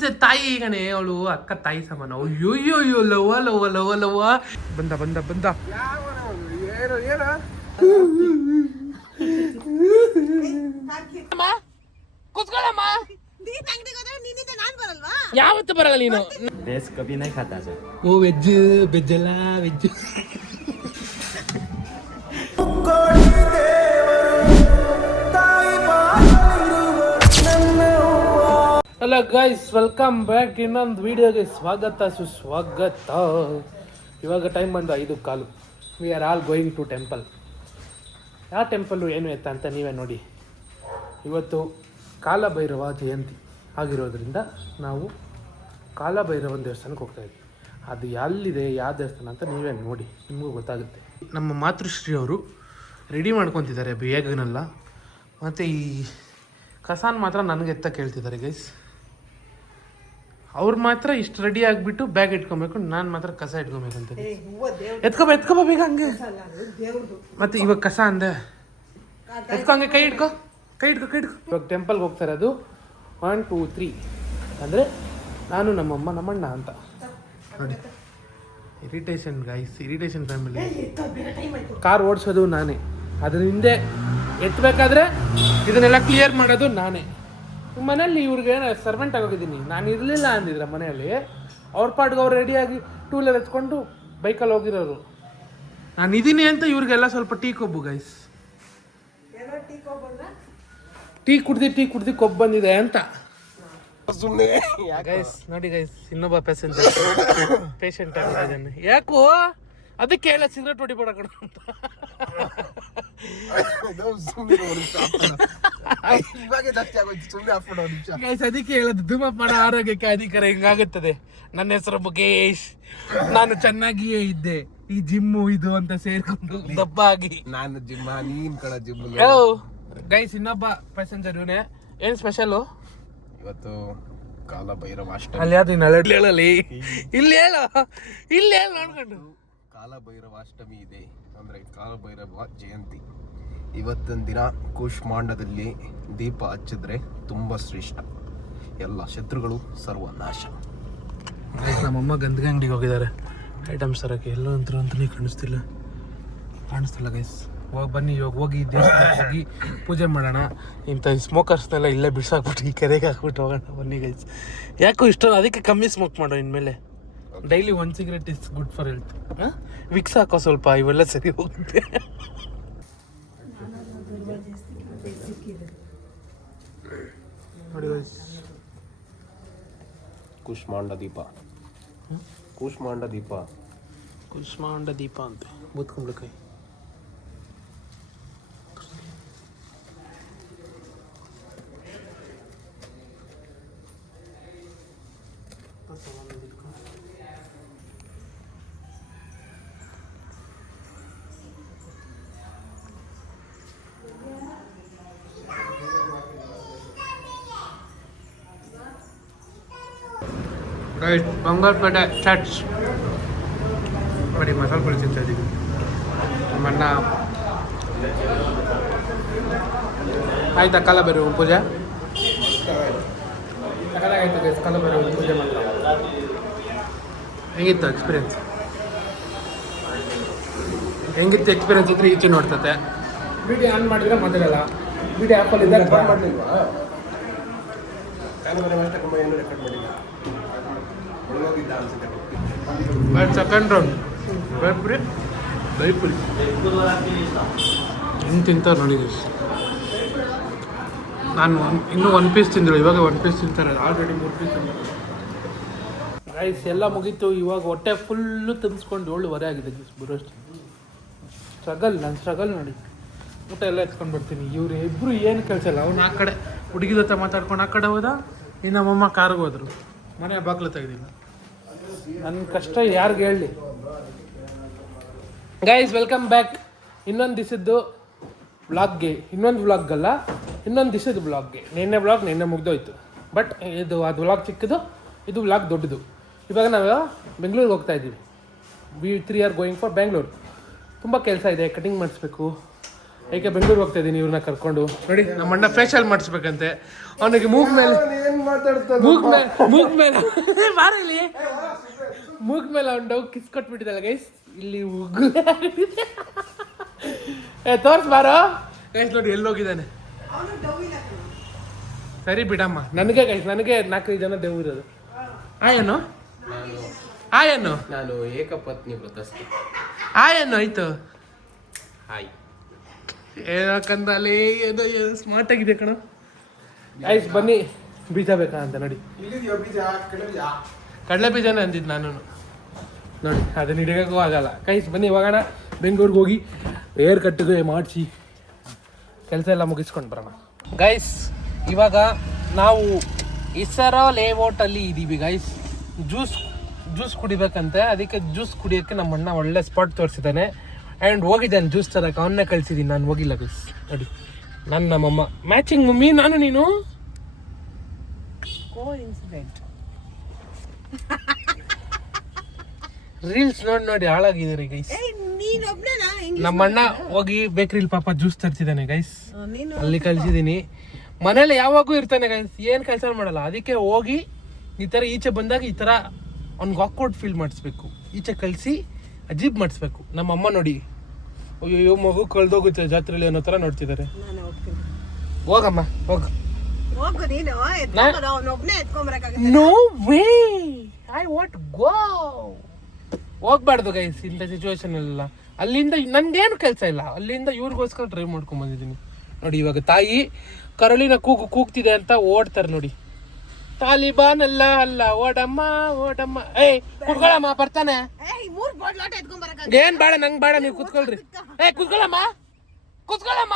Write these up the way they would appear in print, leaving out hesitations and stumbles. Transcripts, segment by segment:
Means ತಾಯಿ ಈಗನೇ ಅವಳು ಅಕ್ಕ ತಾಯಿ ಸಮಾನ. ಅಯ್ಯೋ ಅಯ್ಯೋ ಲವ್ವ ಲವ್ವ ಲವ್ವ ಲವ್ವ. ಬಂದ ಬಂದ ಬಂದ ಕೂತ್ಕೊಳ್ಳಮ್ಮ. ಯಾವತ್ತು ಬರಲ್ಲ ನೀನು. ಓ ವೆಜ್ ವೆಜ್ ಅಲ್ಲ veg. Hello guys, welcome back. ಇನ್ನೊಂದು ವಿಡಿಯೋಗೆ ಸ್ವಾಗತ ಸುಸ್ವಾಗತ. ಇವಾಗ ಟೈಮ್ ಬಂದು 5:15. We are all going to temple. ಯಾವ ಟೆಂಪಲ್ಲು ಏನು ಎತ್ತ ಅಂತ ನೀವೇ ನೋಡಿ. ಇವತ್ತು ಕಾಲಭೈರವ ಜಯಂತಿ ಆಗಿರೋದ್ರಿಂದ ನಾವು ಕಾಲಭೈರವನ ದೇವಸ್ಥಾನಕ್ಕೆ ಹೋಗ್ತಾಯಿದ್ವಿ. ಅದು ಎಲ್ಲಿದೆ, ಯಾವ ದೇವಸ್ಥಾನ ಅಂತ ನೀವೇ ನೋಡಿ, ನಿಮಗೂ ಗೊತ್ತಾಗುತ್ತೆ. ನಮ್ಮ ಮಾತೃಶ್ರೀ ಅವರು ರೆಡಿ ಮಾಡ್ಕೊತಿದ್ದಾರೆ ಬೇಗನೆಲ್ಲ. ಮತ್ತು ಈ ಕಸಾನ್ ಮಾತ್ರ ನನಗೆ ಎತ್ತ ಕೇಳ್ತಿದ್ದಾರೆ ಗೈಸ್. ಅವ್ರು ಮಾತ್ರ ಇಷ್ಟು ರೆಡಿ ಆಗಿಬಿಟ್ಟು ಬ್ಯಾಗ್ ಇಟ್ಕೊಬೇಕು, ನಾನು ಮಾತ್ರ ಕಸ ಇಟ್ಕೊಬೇಕಂತ. ಎತ್ಕೊಬ ಬೇಗ ಹಂಗೆ. ಮತ್ತು ಇವಾಗ ಕಸ ಅಂದೆ ಎತ್ಕೊ, ಹಂಗೆ ಕೈ ಇಟ್ಕೊ. ಇವಾಗ ಟೆಂಪಲ್ಗೆ ಹೋಗ್ತಾ ಇರೋದು 1 2 3 ಅಂದರೆ ನಾನು, ನಮ್ಮಮ್ಮ, ನಮ್ಮಣ್ಣ ಅಂತ ನೋಡಿ. Irritation guys, irritation family. Car ಓಡಿಸೋದು ನಾನೇ, ಅದ್ರ ಹಿಂದೆ ಎತ್ತಬೇಕಾದ್ರೆ ಇದನ್ನೆಲ್ಲ ಕ್ಲಿಯರ್ ಮಾಡೋದು ನಾನೇ. ಮನೇಲಿ ಇವ್ರಿಗೆ ಸರ್ವೆಂಟ್ ಆಗೋಗಿದ್ದೀನಿ. ನಾನು ಇರಲಿಲ್ಲ ಅಂದಿದ್ರೆ ಮನೆಯಲ್ಲಿ ಅವ್ರ ಪಾಟ್ಗೆ ಅವ್ರು ರೆಡಿಯಾಗಿ 2 ವೀಲರ್ ಎತ್ಕೊಂಡು ಬೈಕಲ್ಲಿ ಹೋಗಿರೋರು. ನಾನು ಇದ್ದೀನಿ ಅಂತ ಇವ್ರಿಗೆಲ್ಲ ಸ್ವಲ್ಪ ಟೀ ಕೊಬ್ಬು ಗೈಸ್. ಟೀ ಕುಡ್ದು ಕೊಬ್ಬು ಬಂದಿದೆ ಅಂತ ಗೈಸ್. ನೋಡಿ ಗೈಸ್, ಇನ್ನೊಬ್ಬ ಪೇಷಂಟ್ ಆಗಿದ್ದಾನೆ. ಯಾಕೋ ಅದಕ್ಕೆ ಎಲ್ಲ ಸಿಗರೇಟ್ ಹೊಡಿಬೇಡ ಕಣ ಅಂತ. ಅದಕ್ಕೆ ಹೇಳೋದು, ಧೂಮಪಾನ ಆರೋಗ್ಯಕ್ಕೆ ಹಾನಿಕರ. ಹಿಂಗಾಗುತ್ತದೆ. ನನ್ನ ಹೆಸರು ಮುಖೇಶ್, ನಾನು ಚೆನ್ನಾಗಿಯೇ ಇದ್ದೆ. ಈ ಜಿಮ್ಮು ಇದು ಅಂತ ಸೇರ್ಕೊಂಡು ದಪ್ಪ ಆಗಿ ನಾನು ಜಿಮ್ಮ, ನೀನ್ ಕಣ ಜಿಮ್. ಗೈಸ್, ಇನ್ನೊಬ್ಬ ಪ್ಯಾಸೆಂಜರ್ ಇವನೇ. ಏನ್ ಸ್ಪೆಷಲು ಇವತ್ತು? ಕಾಲಭೈರವ ಅಷ್ಟಮಿ. ಅಲ್ಲಿ ಯಾವ್ದು ಹೇಳಲಿ, ಇಲ್ಲಿ ಹೇಳು ನೋಡ್ಕೊಂಡು. ಕಾಲಭೈರವಾಷ್ಟಮಿ ಇದೆ, ಅಂದರೆ ಕಾಲಭೈರವ ಜಯಂತಿ. ಇವತ್ತಿನ ದಿನ ಕೂಷ್ಮಾಂಡದಲ್ಲಿ ದೀಪ ಹಚ್ಚಿದ್ರೆ ತುಂಬ ಶ್ರೇಷ್ಠ. ಎಲ್ಲ ಶತ್ರುಗಳು ಸರ್ವನಾಶ. ನಮ್ಮಮ್ಮ ಗಂಧದ ಅಂಗಡಿಗೆ ಹೋಗಿದ್ದಾರೆ ಐಟಮ್ಸ್ ತರಕ್ಕೆ. ಎಲ್ಲೋ ಅಂತಲೇ ಕಾಣಿಸ್ತಿಲ್ಲ ಗೈಸ್. ಬನ್ನಿ ಇವಾಗ ಹೋಗಿ ದೇವಸ್ಥಾನಕ್ಕೆ ಹೋಗಿ ಪೂಜೆ ಮಾಡೋಣ. ಇಂಥ ಸ್ಮೋಕರ್ಸ್ನೆಲ್ಲ ಇಲ್ಲೇ ಬಿಡ್ಸಾಕ್ಬಿಟ್ಟು ಈ ಕೆರೆಗೆ ಹಾಕ್ಬಿಟ್ಟು ಹೋಗೋಣ ಬನ್ನಿ ಗೈಸ್. ಯಾಕೋ ಇಷ್ಟೊಂದು, ಅದಕ್ಕೆ ಕಮ್ಮಿ ಸ್ಮೋಕ್ ಮಾಡೋ ಇನ್ಮೇಲೆ. Daily 1 cigarette is good for health. Vicks ಹಾಕೋ ಸ್ವಲ್ಪ, ಇವೆಲ್ಲ ಸರಿ ಹೋಗುತ್ತೆ. ನೋಡಿ ಗೈಸ್, ಕೂಷ್ಮಾಂಡ ದೀಪ ಅಂತ ಬೂತ್ಕೊಂಡ್ಬಿಡ್ಕೈ. ಬಂಗಾರಪೇಟೆ ಚಾಟ್ಸ್ ಬರೀ ಮಸಾಲೆ ಪುರಿ ತಿಂತಾ ಇದ್ದೀವಿ. ನಮ್ಮಣ್ಣ ಆಯ್ತಾ ಕಾಲಭೈರವ ಪೂಜೆ? ಸಕಲಾಗಾಯ್ತು ಗೈಸ್, ಕಾಲಭೈರವ ಪೂಜೆ ಮಾಡ್ತಾ. ಹೆಂಗಿತ್ತು ಎಕ್ಸ್ಪೀರಿಯನ್ಸ್ ಇದ್ರೆ ಈಚೆ ನೋಡ್ತತೆ. ವಿಡಿಯೋ ಆನ್ ಮಾಡಿದ್ರೆ ಮಾತಾಡಲ್ಲ. ವಿಡಿಯೋ ಆ್ಯಪಲ್ಲಿ ಇದ್ದಾಗ ಬಂದ್ ಮಾಡಲಿಲ್ವಾ? ಸೆಕೆಂಡ್ ರೌಂಡ್ ಬೈಪುರಿ ಹಿಂಗೆ ತಿಂತಾರೆ ನೋಡಿ. ನಾನು ಇನ್ನೂ 1 ಪೀಸ್ ತಿಂದಿಲ್ಲ, ಇವಾಗ 1 ಪೀಸ್ ತಿಂತಾರೆ. ಆಲ್ರೆಡಿ 3 ಪೀಸ್ ತಿಂತಾರೆ ರೈಸ್. ಎಲ್ಲ ಮುಗೀತು. ಇವಾಗ ಹೊಟ್ಟೆ ಫುಲ್ಲು ತುಂಬಿಸ್ಕೊಂಡು 7:15 ಆಗಿದೆ ಬರೋಷ್ಟು. ನನ್ನ ಸ್ಟ್ರಗಲ್ ನೋಡಿ. ಊಟ ಎಲ್ಲ ಎತ್ಕೊಂಡು ಬರ್ತೀನಿ. ಇವ್ರು ಇಬ್ಬರು ಏನು ಕೆಲಸ ಇಲ್ಲ. ಅವ್ನು ಆ ಕಡೆ ಹುಡುಗಿದ ಹತ್ರ ಮಾತಾಡ್ಕೊಂಡು ಆ ಕಡೆ ಹೋದ, ಇನ್ನು ನಮ್ಮಮ್ಮ ಕಾರ್ಗೆ ಹೋದ್ರು. ಮನೆ ಬಾಗ್ಲು ತೆಗೆದಿಲ್ಲ. ನನ್ನ ಕಷ್ಟ ಯಾರಿಗೆ ಹೇಳಿ ಗೈಸ್. Welcome back. ಇನ್ನೊಂದು ದಿವಸದ್ದು ವ್ಲಾಗ್ಗೆ, ಇನ್ನೊಂದು ವ್ಲಾಗಲ್ಲ, ಇನ್ನೊಂದು ದಿವಸದ ವ್ಲಾಗ್ಗೆ. ನಿನ್ನೆ ಮುಗ್ದೋಯ್ತು. ಬಟ್ ಅದು ವ್ಲಾಗ್ ಚಿಕ್ಕದು, ಇದು ವ್ಲಾಗ್ ದೊಡ್ಡದು. ಇವಾಗ ನಾವು ಬೆಂಗಳೂರಿಗೆ ಹೋಗ್ತಾ ಇದ್ದೀವಿ. 3 are ಗೋಯಿಂಗ್ ಫಾರ್ ಬೆಂಗಳೂರು. ತುಂಬ ಕೆಲಸ ಇದೆ. ಕಟಿಂಗ್ ಮಾಡಿಸ್ಬೇಕು, ಏಕೆ ಬೆಂಗಳೂರು ಹೋಗ್ತಾ ಇದ್ದೀನಿ ಇವ್ರನ್ನ ಕರ್ಕೊಂಡು. ನೋಡಿ ನಮ್ಮ ಅಣ್ಣ ಫೇಶಿಯಲ್ ಮಾಡಿಸ್ಬೇಕಂತೆ. ಅವನಿಗೆ ಮೂಗ್ ಮೇಲೆ ಬಾರ ಇಲ್ಲಿ ಮೂಗ್ ಮೇಲೆ ಅವ್ನು ಡೌ ಕಿಸ್ ಕೊಟ್ಬಿಟ್ಟಿದ್ದಲ್ಲ ಗೈಸ್. ಇಲ್ಲಿ ಉಗ್ಗು ತೋರ್ಸ್ ಬಾರೋ ಗೈಸ್. ನೋಡಿ ಎಲ್ಲೋಗಿದ್ದಾನೆ. ಸರಿ ಬಿಡಮ್ಮ. ನನಗೆ ಗೈಸ್, ನನಗೆ 4-5 ಜನ ದೇವ್ ಇರೋದು. ಆಯೇನು ಆಯೇನು ನಾನು ಏಕಪತ್ನಿ ವ್ರತಸ್ಥೆ. ಆಯೇನು ಆಯ್ತು. ಹಾಯ್ ಏನಕ್ಕಂದಲ್ಲಿ ಏನೋ ಸ್ಮಾರ್ಟ್ ಆಗಿದೆ ಕಣ. ಗೈಸ್ ಬನ್ನಿ, ಬೀಜ ಬೇಕಾ ಅಂತ ನೋಡಿ. ಕಡಲೆ ಬೀಜನೇ ಅಂದಿದ್ದು ನಾನು. ನೋಡಿ ಅದನ್ನ ಹಿಡಿಯೋಕ್ಕೂ ಆಗಲ್ಲ. ಗೈಸ್ ಬನ್ನಿ ಹೋಗೋಣ ಬೆಂಗಳೂರಿಗೆ ಹೋಗಿ ಏರ್ ಕಟ್ಟಿಗೆ ಮಾಡಿಸಿ ಕೆಲಸ ಎಲ್ಲ ಮುಗಿಸ್ಕೊಂಡು ಬರೋಣ. ಗೈಸ್ ಇವಾಗ ನಾವು ಇಸರೋ ಲೇಔಟಲ್ಲಿ ಇದ್ದೀವಿ ಗೈಸ್. ಜ್ಯೂಸ್ ಕುಡಿಬೇಕಂತೆ. ಅದಕ್ಕೆ ಜ್ಯೂಸ್ ಕುಡಿಯೋಕ್ಕೆ ನಮ್ಮ ಅಣ್ಣ ಒಳ್ಳೆ ಸ್ಪಾಟ್ ತೋರಿಸಿದ್ದಾನೆ. ಆ್ಯಂಡ್ ಹೋಗಿದ್ದಾನೆ ಜ್ಯೂಸ್ ತರಕ್ಕೆ. ಅವನ್ನೇ ಕಳಿಸಿದ್ದೀನಿ, ನಾನು ಹೋಗಿಲ್ಲ ಗೈಸ್. ನೋಡಿ ನನ್ನ ನಮ್ಮಮ್ಮ ಮ್ಯಾಚಿಂಗ್ ಮಮ್ಮಿ, ನಾನು ನೀನು ರೀಲ್ಸ್ ನೋಡಿ ಹಾಳಾಗಿದ್ದಾರೆ ಗೈಸ್. ನಮ್ಮ ಅಣ್ಣ ಹೋಗಿ ಬೇಕ್ರಿಲಿ ಪಾಪ ಜ್ಯೂಸ್ ತರಿಸಿದ್ದಾನೆ ಗೈಸ್. ಅಲ್ಲಿ ಕಳ್ಸಿದ್ದೀನಿ. ಮನೇಲಿ ಯಾವಾಗೂ ಇರ್ತಾನೆ ಗೈಸ್, ಏನು ಕೆಲಸ ಮಾಡಲ್ಲ. ಅದಕ್ಕೆ ಹೋಗಿ ಈ ಥರ ಈಚೆ ಬಂದಾಗ ಈ ಥರ ಅವ್ನಿಗೆ ಆಕ್ವರ್ಡ್ ಫೀಲ್ ಮಾಡಿಸ್ಬೇಕು. ಈಚೆ ಕಳಿಸಿ ಅಜೀಬ್ ಮಾಡಿಸ್ಬೇಕು. ನಮ್ಮ ಅಮ್ಮ ನೋಡಿ, ಅಯ್ಯೋ ಮಗು ಕಳ್ದೋಗುತ್ತೆ ಜಾತ್ರೆಯಲ್ಲಿ ಅನ್ನೋ ಥರ ನೋಡ್ತಿದ್ದಾರೆ. ಹೋಗಮ್ಮ ಹೋಗು. No way, I want go. ಹೋಗ್ಬಾರ್ದು ಗೈಸ್ ಇಂಥ ಸಿಚುವೇಶನ್ ಎಲ್ಲ. ಅಲ್ಲಿಂದ ನಂದೇನು ಕೆಲಸ ಇಲ್ಲ. ಅಲ್ಲಿಂದ ಇವ್ರಿಗೋಸ್ಕರ ಡ್ರೈವ್ ಮಾಡ್ಕೊಂಡ್ ಬಂದಿದ್ದೀನಿ. ನೋಡಿ ಇವಾಗ ತಾಯಿ ಕರಳಿನ ಕೂಗ್ತಿದೆ ಅಂತ ಓಡ್ತಾರೆ ನೋಡಿ. ತಾಲಿಬಾನ್ ಅಲ್ಲ ಅಲ್ಲ ಓಡಮ್ಮ ಓಡಮ್ಮ. ಕುತ್ಕೊಳಮ್ಮ ಬರ್ತಾನೆ. ಏನ್ ಬೇಡ, ನಂಗೆ ಬೇಡ, ನೀವು ಕುತ್ಕೊಳ್ರಿ. ಕುತ್ಕೊಳಮ್ಮ ಕುತ್ಕೊಳಮ್ಮ.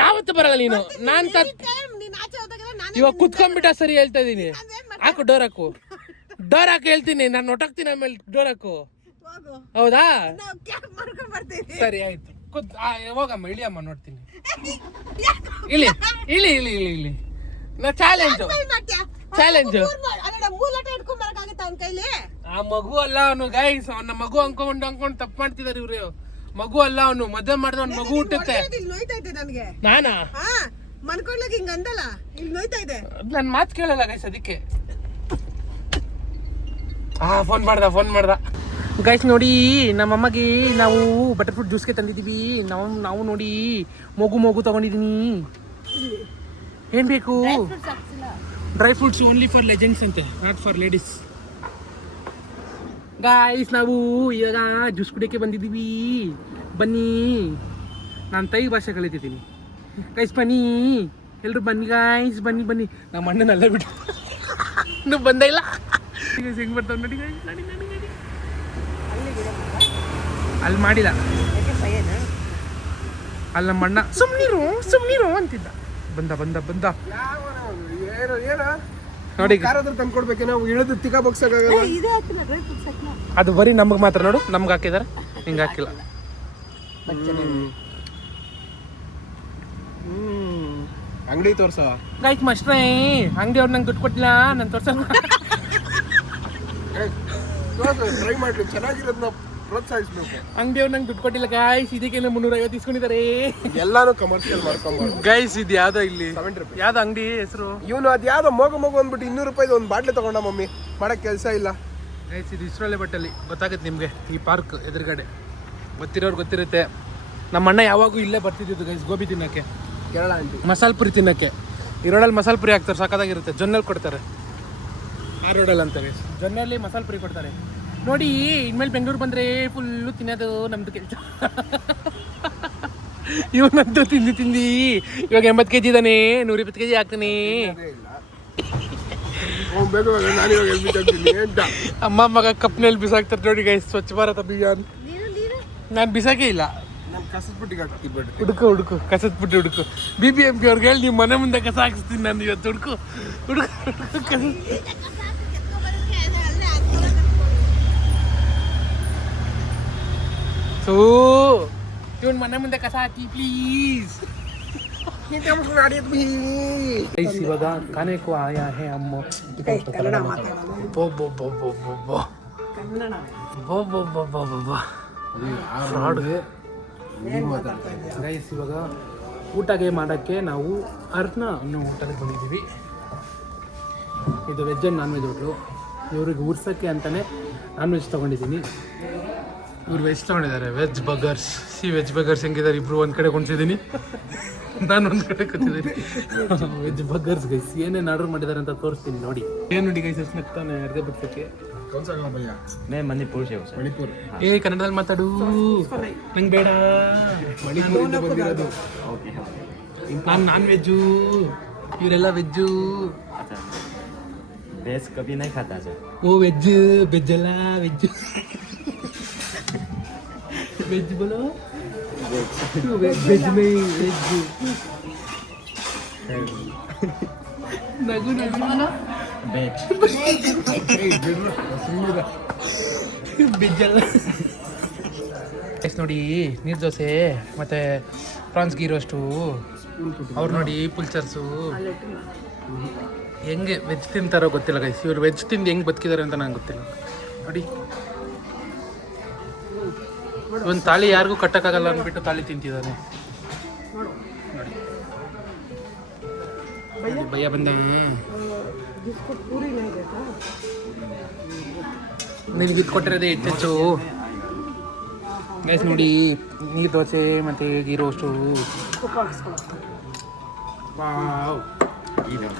ಯಾವತ್ತು ಬರಲ್ಲ ನೀನು. ನಾನ್ ಇವಾಗ ಕುತ್ಕೊಂಡ್ಬಿಟ್ಟ ಸರಿ ಹೇಳ್ತಾ ಇದೀನಿ. ಹಾಕು ಡೋರ್ ಹಾಕು, ಡೋರ್ ಹಾಕು ಹೇಳ್ತೀನಿ. ನಾನು ಹೊಟ್ಟೋಗ್ತೀನಿ ಆಮೇಲೆ. ಡೋರ್ ಹಾಕು. ಹೌದಾ ಸರಿ ಆಯ್ತು. ಹೋಗಮ್ಮ ಇಳಿಯಮ್ಮ, ನೋಡ್ತೀನಿ. ಇಳಿ ಇಳಿ ಇಳಿ ಇಳಿ ಇಳಿ. ನಾ ಚಾಲೆಂಜು ಆ ಮಗು ಅಲ್ಲ ಅವನು ಗೈಸ್. ಅವನ ಮಗು ಅನ್ಕೊಂಡು ತಪ್ಪು ಮಾಡ್ತಿದಾರೆ ಇವ್ರು. ಮಗು ಅಲ್ಲ ಅವನು. ಮದುವೆ ಮಾಡಿದ ಅವ್ನ ಮಗು ಹುಟ್ಟುತ್ತೆ. ನಾನಾ ನನ್ ಮಾತು ಕೇಳಲ್ಲ ಗೈಸ್. ಅದಕ್ಕೆ ಫೋನ್ ಮಾಡ್ದ ಗೈಸ್. ನೋಡಿ ನಮ್ಮಮ್ಮಗೆ ನಾವು ಬಟರ್ ಫ್ರೂಟ್ ಜ್ಯೂಸ್ಗೆ ತಂದಿದ್ದೀವಿ. ನಾವು ನೋಡಿ ಮಗು ತಗೊಂಡಿದ್ದೀನಿ. ಏನ್ ಬೇಕು? Dry fruits only for legends ಅಂತೆ, ನಾಟ್ ಫಾರ್ ಲೇಡೀಸ್. ಗೈಸ್ ನಾವು ಇವಾಗ ಜ್ಯೂಸ್ ಕುಡಿಯೋಕ್ಕೆ ಬಂದಿದ್ದೀವಿ. ಬನ್ನಿ, ನಾನು ತೈ ಭಾಷೆ ಕಲಿತಿದ್ದೀನಿ ಗೈಸ್. ಬನ್ನಿ ಎಲ್ರು ಬನ್ನಿ ಗೈಸ್, ಬನ್ನಿ. ನಮ್ಮ ಅಣ್ಣನೆಲ್ಲ ಬಿಟ್ಟು ನೀವು ಬಂದೇ ಇಲ್ಲ. ಹೆಂಗ್ ಬರ್ತಾವ ನೋಡಿ ಗೈಸ್. ನಡಿ ಅಲ್ಲಿ ಮಾಡಿಲ್ಲ. ಅಲ್ಲಿ ನಮ್ಮ ಅಣ್ಣ ಸುಮ್ನಿರು ಅಂತಿದ್ದ. ಬಂದ ನೋಡಿ. ತಂದ್ಕೊಡ್ಬೇಕು ನಾವು ಇಳಿದು ತಿಕ್ಕ ಬಗ್ಸಾಗಲ್ಲ. ಅದು ಬರೀ ನಮ್ಗೆ ಮಾತ್ರ ನೋಡು. ನಮ್ಗೆ ಹಾಕಿದಾರೆ, ಹಿಂಗೆ ಹಾಕಿಲ್ಲ. ಅಂಗಡಿ ತೋರ್ಸವ ಗೈಸ್. ಮಸ್ಟ್ರೇ ಅಂಗಡಿ ಅವ್ರು ನಂಗೆ ದುಡ್ಡು ಕೊಟ್ಟಿಲ್ಲ. ನಾನು ತೋರ್ಸಲ್ಲ. ಟ್ರೈ ಮಾಡ್ಲಿ, ಚೆನ್ನಾಗಿರೋದನ್ನ ಪ್ರೋತ್ಸಾಹಿಸ್ಬೇಕು. ಅಂಗಡಿ ಅವ್ರು ನಂಗೆ ದುಡ್ಡು ಕೊಟ್ಟಿಲ್ಲ ಗೈಸ್. ಇದಕ್ಕೆ 350 ಇಸ್ಕೊಂಡಿದ್ದಾರೆ. ಎಲ್ಲಾನು ಕಮರ್ಷಿಯಲ್ ಮಾಡ್ಕೊಂಬಾರ್ದು ಗೈಸ್. ಇದು ಯಾವ್ದೋ ಇಲ್ಲಿ ಯಾವ್ದು ಅಂಗಡಿ ಹೆಸರು? ಇವನು ಅದು ಯಾವ್ದೋ ಮಗು ಅಂದ್ಬಿಟ್ಟು 200 ರೂಪಾಯಿ ಒಂದು ಬಾಟ್ಲಿ ತಗೊಂಡ ಮಮ್ಮಿ. ಮಾಡಕ್ ಕೆಲಸ ಇಲ್ಲ ಗೈಸ್. ಇದು ಇಸ್ರೋಲೆ ಬಟ್ಟಲ್ಲಿ ಗೊತ್ತಾಗುತ್ತೆ ನಿಮಗೆ. ಈ ಪಾರ್ಕ್ ಎದುರುಗಡೆ ಗೊತ್ತಿರೋರು ಗೊತ್ತಿರುತ್ತೆ. ನಮ್ಮ ಅಣ್ಣ ಯಾವಾಗೂ ಇಲ್ಲೇ ಬರ್ತಿದ್ದು ಗೈಸ್ ಗೋಬಿ ತಿನ್ನಕ್ಕೆ. ಕೇರಳ ಆಂಟಿ ಮಸಾಲೆ ಪುರಿ ತಿನ್ನಕ್ಕೆ. ಈ ರೋಡಲ್ಲಿ ಮಸಾಲೆ ಪುರಿ ಹಾಕ್ತಾರೆ, ಸಕ್ಕತ್ತಾಗಿರುತ್ತೆ. ಜೊನ್ನಲ್ಲಿ ಕೊಡ್ತಾರೆ. ಆ ರೋಡಲ್ಲಿ ಅಂತ ಗೈಸ್, ಜೊನ್ನಲ್ಲಿ ಮಸಾಲೆ ಪುರಿ ಕೊಡ್ತಾರೆ ನೋಡಿ. ಇನ್ಮೇಲೆ ಬೆಂಗಳೂರು ಬಂದರೆ ಫುಲ್ಲು ತಿನ್ನೋದು ನಮ್ದು ಕೆಲಸ. ಇವನಂತೂ ತಿಂದು ಇವಾಗ 80 kg ಇದ್ದಾನೆ. 120 kg ಆಗ್ತಾನೆ. ಅಮ್ಮ ಮಗ ಕಪ್ನಲ್ಲಿ ಬಿಸಾಕ್ತಾರೆ ನೋಡಿ ಗೈಸ್. ಸ್ವಚ್ಛ ಭಾರತ್ ಅಭಿಯಾನ್. ನಾನು ಬಿಸಾಕೇ ಇಲ್ಲ. ಹುಡುಕು ಕಸದ ಪುಟ್ಟಿ ಹುಡುಕು. BBMP ಅವ್ರಿಗೆ ಹೇಳಿ ನೀವು ಮನೆ ಮುಂದೆ ಕಸ ಹಾಕಿಸ್ತೀನಿ ನಾನು ಇವತ್ತು. ಹುಡುಕು ಇವನ್ ಮನೆ ಮುಂದೆ ಕಸ ಹಾಕಿ ಪ್ಲೀಸ್. ಇವಾಗ ಕಾನೇಕು ಆಯಾ ಹೇ ಅಮ್ಮ. ಗೈಸ್ ಇವಾಗ ಊಟಗೆ ಮಾಡೋಕ್ಕೆ ನಾವು ಅರ್ನ ಅನ್ನೋ ಹೋಟೆಲ್ಗೆ ಬಂದಿದ್ದೀವಿ. ಇದು veg and non veg hotel. ಇವ್ರಿಗೆ ಉರ್ಸೋಕ್ಕೆ ಅಂತಲೇ ನಾನ್ ವೆಜ್ ತೊಗೊಂಡಿದ್ದೀನಿ. ಇವ್ರು ವೆಜ್ ತೊಗೊಂಡಿದ್ದಾರೆ, ವೆಜ್ ಬರ್ಗರ್ಸ್. ವೆಜ್ ಬರ್ಗರ್ಸ್ ಹೆಂಗಿದ್ದಾರೆ ಇಬ್ಬರು ಒಂದು ಕಡೆ ಕುಣಿಸಿದ್ದೀನಿ, ನಾನು ಒಂದು ಕಡೆ ಕೂತಿದ್ದೀನಿ. ವೆಜ್ ಬರ್ಗರ್ಸ್ ಗೈಸ್ ಏನೇನು ಆರ್ಡರ್ ಮಾಡಿದ್ದಾರೆ ಅಂತ ತೋರಿಸ್ತೀನಿ ನೋಡಿ. ಏನು ನೋಡಿ ಗೈಸ್ ಎಷ್ಟು ನಗ್ತಾನೆ ಅರ್ಧ ಬಿಡ್ಸೋಕ್ಕೆ. ಮಣಿಪುರ್ ಏ ಕನ್ನಡದಲ್ಲಿ ಮಾತಾಡು, ನಂಗೆ ಬೇಡ. ಮಣಿಪುರಿಂದ ಬಂದಿರೋದು. ನಾನು ನಾನ್ ವೆಜ್ಜು, ಇವರೆಲ್ಲ ವೆಜ್ಜು. वेज कभी नहीं खाता सर. वो वेज वेज अला वेज वेज बोलो वेज में वेज नगु नगु वेज वेज अಲ್ಲ ನೋಡಿ ನೀರು ದೋಸೆ ಮತ್ತು ಪ್ರಾನ್ಸ್ ಗೀ ರೋಸ್ಟು. ಅವ್ರು ನೋಡಿ ಪುಲ್ಚರ್ಸು. ಹೆಂಗೆ ವೆಜ್ ತಿಂತಾರೋ ಗೊತ್ತಿಲ್ಲ ಗೈಸ್. ಇವ್ರು ವೆಜ್ ತಿಂದು ಹೆಂಗೆ ಬದುಕಿದ್ದಾರೆ ಅಂತ ನಂಗೆ ಗೊತ್ತಿಲ್ಲ. ನೋಡಿ ಒಂದು ತಾಳಿ ಯಾರಿಗೂ ಕಟ್ಟಕ್ಕಾಗಲ್ಲ ಅಂದ್ಬಿಟ್ಟು ತಾಳಿ ತಿಂತಿದ್ದಾನೆ. ನೋಡಿ ಭಯ ಬಂದ. ನಿನಗೆ ಇದು ಕೊಟ್ಟಿರೋದೇ ಹೆಚ್ಚು ಗೈಸ್. ನೋಡಿ ನೀರು ದೋಸೆ ಮತ್ತು ಗೀ ರೋಸ್ಟು. ವಾವ್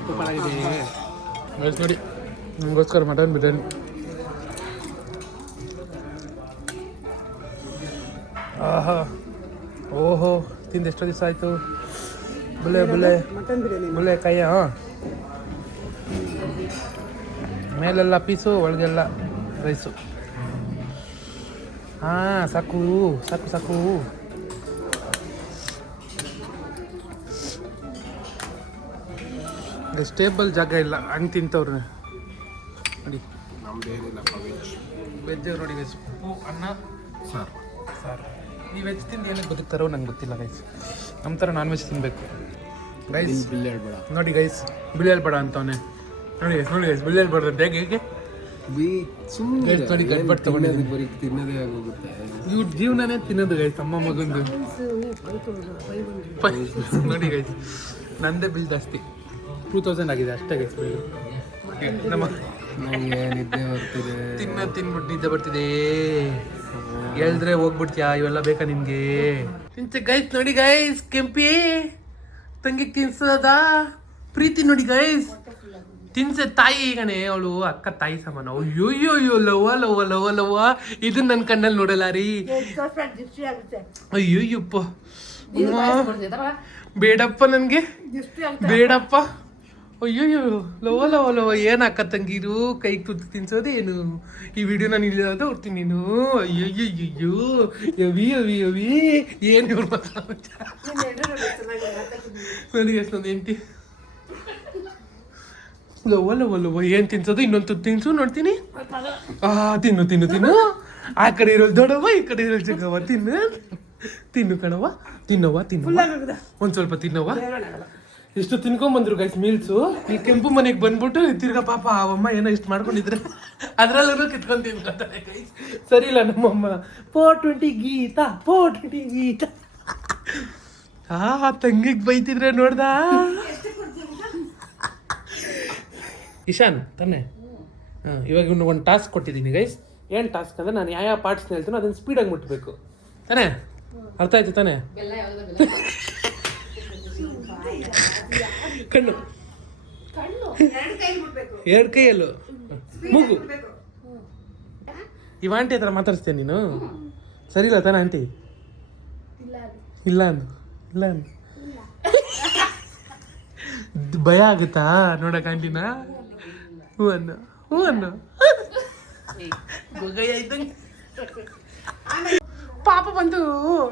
ಸೂಪರಾಗಿದೆ ಗೈಸ್. ನೋಡಿ ನಮಗೋಸ್ಕರ ಮಟನ್ ಬಿರಿಯಾನಿ. ಆಹಾ ಓಹೋ ತಿಂದು ಎಷ್ಟೋ ದಿವಸ ಆಯಿತು. ಬುಲೆ ಬುಲೆ ಬುಲೆ ಕೈಯ ಮೇಲೆಲ್ಲ ಪೀಸು, ಒಳಗೆಲ್ಲ ರೈಸು. ಹಾಂ ಸಾಕು ಸಾಕು ಸಾಕು. ಸ್ಟೇಬಲ್ ಜಾಗ ಇಲ್ಲ, ಹಂಗೆ ತಿಂತವ್ರೆ ನೋಡಿ. ವೆಜ್ ನೋಡಿ ಗೈಸ್, ಉಪ್ಪು ಅನ್ನ ಸಾರು. ಈ ವೆಜ್ ತಿಂದು ಏನಕ್ಕೆ ಬದುಕ್ತಾರೋ ನಂಗೆ ಗೊತ್ತಿಲ್ಲ ಗೈಸ್. ನಮ್ಮ ಥರ ನಾನ್ ವೆಜ್ ತಿನ್ನಬೇಕು ಗೈಸ್. ನೋಡಿ ಗೈಸ್ ಬಿಳಿ ಹೇಳ್ಬೇಡ ಅಂತವನೇ. ನೋಡಿ ನೋಡಿ ಗೈಸ್ ಬಿಳಿ ಹೇಳ್ಬಾರ್ದು ಅಂತ ಹೇಗೆ ನೋಡಿ ಗಡ್ಬಟ್ ತಗೊಂಡಿದ್ದೀನಿ. ಬರೀ ತಿನ್ನೋದೇ ಆಗೋಗುತ್ತೆ. ಇವ್ರ ಜೀವನನೇ ತಿನ್ನೋದು ಗೈಸ್, ಅಮ್ಮ ಮಗಂದು. ನೋಡಿ ಗೈಸ್ ನಂದೇ ಬಿಲ್ ಜಾಸ್ತಿ, 2000 ಆಗಿದೆ ಅಷ್ಟೇ ಗೈಸ್ ಬಿಲ್. ನಮ್ಮ ನನಗೆ ನಿದ್ದೆ ಬರ್ತಿದೆ. ತಿನ್ಬಿಟ್ಟು ನಿದ್ದೆ ಬರ್ತಿದೆ. ಹೇಳಿದ್ರೆ ಹೋಗ್ಬಿಡ್ತೀಯಾ? ಇವೆಲ್ಲ ಬೇಕಾ ನಿಮ್ಗೆ? ತಿಂತೆ ಗೈಸ್. ನೋಡಿ ಗೈಸ್ ಕೆಂಪಿ ತಂಗಿ ತಿನ್ಸದ ಪ್ರೀತಿ ನೋಡಿ ಗೈಸ್. ತಿನ್ಸೆ ತಾಯಿ ಈಗನೇ, ಅವಳು ಅಕ್ಕ ತಾಯಿ ಸಮಾನ. ಅಯ್ಯೋ ಅಯ್ಯೋ ಲವ್ವ ಲವ್ವ ಲವ್ವ ಲವ್ವ. ಇದನ್ನ ನನ್ನ ಕಣ್ಣಲ್ಲಿ ನೋಡಲ್ಲ ರೀ. ಅಯ್ಯೋ ಅಯ್ಯಪ್ಪ ಬೇಡಪ್ಪ ನನಗೆ ಬೇಡಪ್ಪ. ಅಯ್ಯೋ ಲವ ಲವ ಲವ ಏನು ಅಕ್ಕ ತಂಗಿರು ಕೈ ತುತ್ತು ತಿನ್ಸೋದೇನು? ಈ ವಿಡಿಯೋ ನಾನು ಇಲ್ಲದ ಹೊರ್ತೀನಿ ನೀನು. ಅಯ್ಯೋ ಅಯ್ಯೋ ಯವಿ ಯವಿ ಯವಿ ಏನು ಇವ್ರು ನನಗೆ ಎಷ್ಟೊಂದು ಎಂಟಿ ಲವ ಲವ ಲವ ಏನು ತಿನ್ಸೋದು? ಇನ್ನೊಂದು ತುತ್ತು ತಿನ್ಸು ನೋಡ್ತೀನಿ. ತಿನ್ನು ತಿನ್ನು ತಿನ್ನು. ಆ ಕಡೆ ಇರೋದು ದೊಡ್ಡವ, ಈ ಕಡೆ ಇರೋದು ಚಿಕ್ಕವ. ತಿನ್ನು ತಿನ್ನು ಕಣವ, ತಿನ್ನವ ತಿನ್ನವ, ಒಂದು ಸ್ವಲ್ಪ ತಿನ್ನವ. ಇಷ್ಟು ತಿನ್ಕೊಂಬಂದ್ರು ಗೈಸ್ ಮೀಲ್ಸು. ಈ ಕೆಂಪು ಮನೆಗೆ ಬಂದ್ಬಿಟ್ಟು ತಿರ್ಗಾ ಪಾಪ ಅವಮ್ಮ ಏನೋ ಇಷ್ಟು ಮಾಡ್ಕೊಂಡಿದ್ರೆ ಅದ್ರಲ್ಲೂ ಕಿತ್ಕೊಂಡು ತಿನ್ಕೊತಾರೆ ಗೈಸ್. ಸರಿ ಇಲ್ಲ ನಮ್ಮಮ್ಮ. 420 ಗೀತಾ 420 ಗೀತಾ. ತಂಗಿಗೆ ಬೈತಿದ್ರೆ ನೋಡ್ದ. ಇಶಾನ್ ತಾನೆ. ಇವಾಗ ಇನ್ನು ಒಂದು ಟಾಸ್ಕ್ ಕೊಟ್ಟಿದ್ದೀನಿ ಗೈಸ್. ಏನು ಟಾಸ್ಕ್ ಅಂದರೆ ನಾನು ಯಾವ ಪಾರ್ಟ್ಸ್ನ ಹೇಳ್ತೀನೋ ಅದನ್ನು ಸ್ಪೀಡಾಗಿ ಮುಟ್ಟಬೇಕು ತಾನೇ? ಅರ್ಥ ಆಯ್ತು ತಾನೇ? ಕಣ್ಣು ಎರಡು ಕೈಯಲ್ಲೂ ಮೂಗು. ಇವ ಆಂಟಿ ಹತ್ರ ಮಾತಾಡಿಸ್ತೇನೆ ನೀನು? ಸರಿ ಇಲ್ಲ ತಾನೆ ಆಂಟಿ? ಇಲ್ಲ ಅನ್ನು ಇಲ್ಲ ಅನ್ನು. ಭಯ ಆಗುತ್ತಾ ನೋಡಕ್ ಆಂಟಿನ? ಹೂ ಅನ್ನು ಹೂ ಅನ್ನು. ಪಾಪ ಬಂತು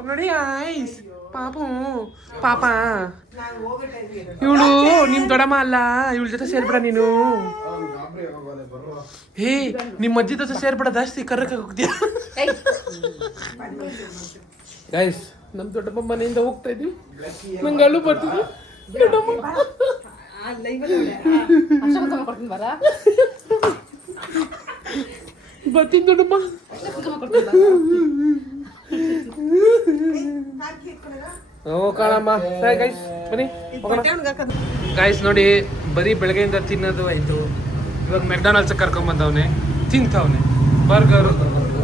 ನೋಡಿ ಆಯ್ಸ್. ಪಾಪು ಪಾಪ ಇವಳು ನಿಮ್ ದೊಡ್ಡಮ್ಮ ಅಲ್ಲ, ಇವಳ ಜೊತೆ ಸೇರ್ಬೇಡ ನೀನು. ಹೇ ನಿಮ್ಮ ಅಜ್ಜಿ ಜೊತೆ ಸೇರ್ಬೇಡ, ಜಾಸ್ತಿ ಕರ್ರಕ್ಕೆ ಹೋಗ್ತೀಯ. ಗೈಸ್ ನಮ್ ದೊಡ್ಡಮ್ಮ ಮನೆಯಿಂದ ಹೋಗ್ತಾ ಇದೀವಿ. ನಂಗೆ ಅಳು ಬರ್ತಿದ್ವಿ. ಬರ್ತೀನಿ ದೊಡ್ಡಮ್ಮ. ಓ ಕಾಣಮ್ಮ ಸರಿ ಗೈಸ್ ಬನ್ನಿ ಗೈಸ್ ನೋಡಿ ಬರೀ ಬೆಳಗ್ಗೆಯಿಂದ ತಿನ್ನೋದು ಆಯ್ತು. ಇವಾಗ ಮೆಕ್ಡಾನಲ್ಸ್ ಕರ್ಕೊಂಬಂದವನೆ ತಿಂತವನೆ ಬರ್ಗರ್.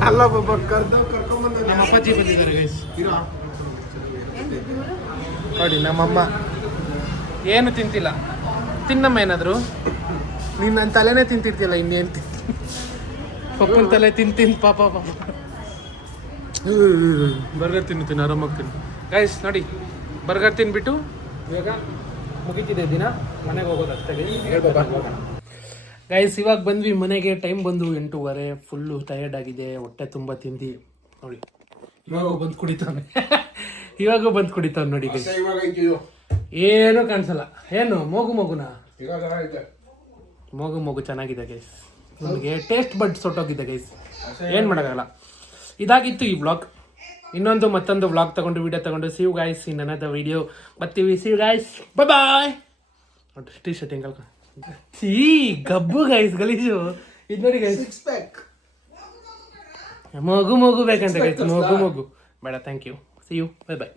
ಅಲ್ಲ ಬಾಬಾ ಕರ್ಕೊಂಬಂದ ನಮ್ಮ ಅಪ್ಪಾಜಿ ಬಂದಿದ್ದಾರೆ ಗೈಸ್ ನೋಡಿ. ನಮ್ಮಮ್ಮ ಏನು ತಿಂತಿಲ್ಲ. ತಿನ್ನಮ್ಮ ಏನಾದ್ರು. ನೀನು ನನ್ನ ತಲೆನೇ ತಿಂತಿರ್ತಿಲ್ಲ ಇನ್ನೇನು ತಿಂತೀನಿ. ಪಪ್ಪನ ತಲೆ ತಿಂತೀನಿ ಪಾಪ ಪಾಪ. ಬರ್ಗರ್ ತಿನ್ನುತ್ತೀನಿ ಆರಾಮಾಗಿ ತಿನ್ನು ಗೈಸ್ ನೋಡಿ. ಬರ್ಗರ್ ತಿನ್ಬಿಟ್ಟು ಇವಾಗ ಮುಗಿತಿದೆ ದಿನ, ಮನೆಗೆ ಹೋಗೋದು ಅಷ್ಟೇ ಗೈಸ್. ಇವಾಗ ಬಂದ್ವಿ ಮನೆಗೆ. ಟೈಮ್ ಬಂದು 8:30. ಫುಲ್ಲು ಟಯರ್ಡ್ ಆಗಿದೆ, ಹೊಟ್ಟೆ ತುಂಬ ತಿಂದು ನೋಡಿ. ಇವಾಗ ಬಂದು ಕುಡಿತಾನೆ ಇವಾಗ ಬಂದು ಕುಡಿತಾನೆ ನೋಡಿ ಗೈಸ್. ಏನೂ ಕಾಣಿಸಲ್ಲ. ಏನು ಮಗುನ ಮಗು ಚೆನ್ನಾಗಿದೆ ಗೈಸ್. ನಿಮಗೆ ಟೇಸ್ಟ್ ಬಡ್ ಸೊಟ್ಟೋಗಿದೆ ಗೈಸ್. ಏನು ಮಾಡೋಕ್ಕಾಗಲ್ಲ. ಇದಾಗಿತ್ತು ಈ ವ್ಲಾಗ್. ಮತ್ತೊಂದು ವ್ಲಾಗ್ ತಗೊಂಡು ವಿಡಿಯೋ ತಗೊಂಡು see you guys in another video. ಬರ್ತೀವಿ. See you guys. Bye. T shirt ಹೆಂಗಲ್ ಸಿ ಗಬ್ಬು ಗೈಸ್ ಗಲೀಜು. ಇದು ನೋಡಿ ಗೈಸ್ ಮಗು ಬೇಕಂತ ಗೈಸ್. ಮಗು ಬೇಡ. Thank you. See you. Bye.